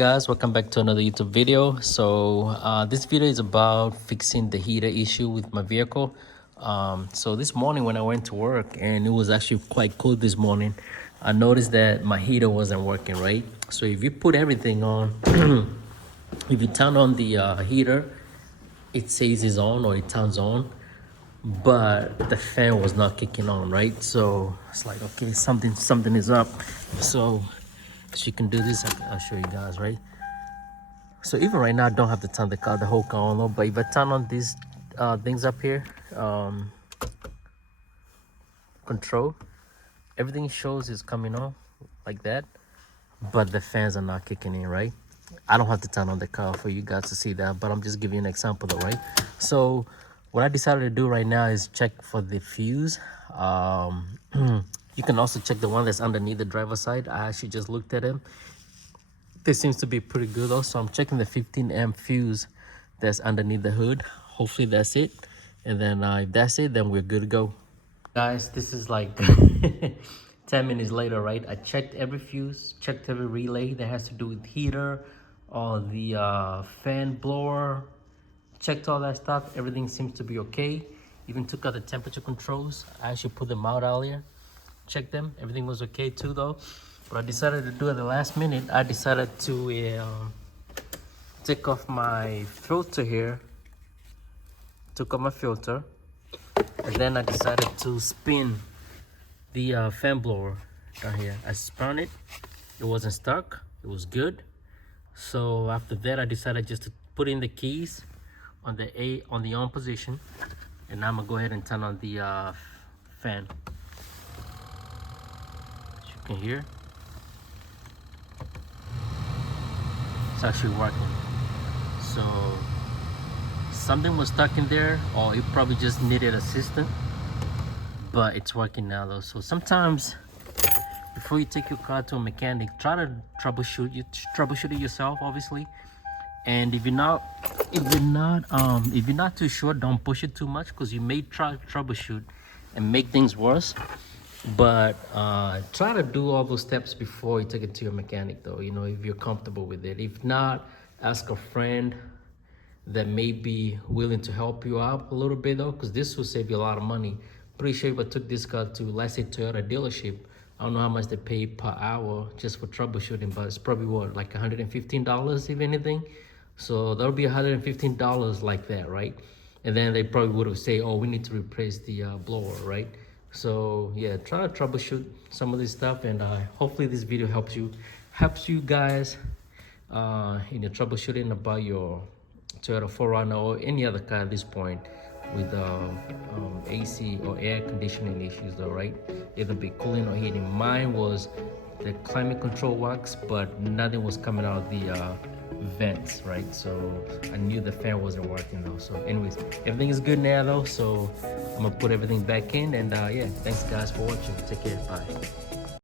Guys, welcome back to another YouTube video. This video is about fixing the heater issue with my vehicle. So this morning when I went to work, and it was actually quite cold this morning, I noticed that my heater wasn't working right. So if you put everything on, if you turn on the heater, it says it's on or it turns on, but the fan was not kicking on, right? So it's like, okay, something is up. So you can do this, I'll show you guys, right? So even right now, I don't have to turn the whole car on, but if I turn on these things up here, control, everything shows is coming on like that, but the fans are not kicking in, right? I don't have to turn on the car for you guys to see that, but I'm just giving you an example though, right? So what I decided to do right now is check for the fuse. You can also check the one that's underneath the driver's side. I actually just looked at him. This seems to be pretty good though. So I'm checking the 15 amp fuse that's underneath the hood. Hopefully that's it. And then if that's it, then we're good to go. Guys, this is like 10 minutes later, right? I checked every fuse, checked every relay that has to do with heater or the fan blower. Checked all that stuff. Everything seems to be okay. Even took out the temperature controls. I actually put them out earlier. Checked them. Everything was okay too though. But I decided to do at the last minute. I decided to take off my filter here. Took off my filter. And then I decided to spin the fan blower down here. I spun it. It wasn't stuck. It was good. So after that, I decided just to put in the keys on the on position. And now I'm gonna go ahead and turn on the fan. As you can hear, it's actually working. So something was stuck in there, or it probably just needed assistance, but it's working now though. So sometimes before you take your car to a mechanic, try to troubleshoot it yourself, obviously. And if you're not too sure, don't push it too much, because you may try to troubleshoot and make things worse. But try to do all those steps before you take it to your mechanic though, you know, if you're comfortable with it. If not, ask a friend that may be willing to help you out a little bit though, because this will save you a lot of money. Pretty sure if I took this car to, let's say, Toyota dealership, I don't know how much they pay per hour just for troubleshooting, but it's probably what, like $115 if anything. So that'll be $115 like that, right? And then they probably would have said, oh, we need to replace the blower, right? So yeah, try to troubleshoot some of this stuff, and hopefully this video helps you guys in your troubleshooting about your Toyota 4Runner or any other car at this point with AC or air conditioning issues though, right? Either be cooling or heating. Mine was the climate control works, but nothing was coming out of the vents, right? So I knew the fan wasn't working though. So anyways, everything is good now though, so I'm gonna put everything back in. And yeah, thanks guys for watching. Take care. Bye.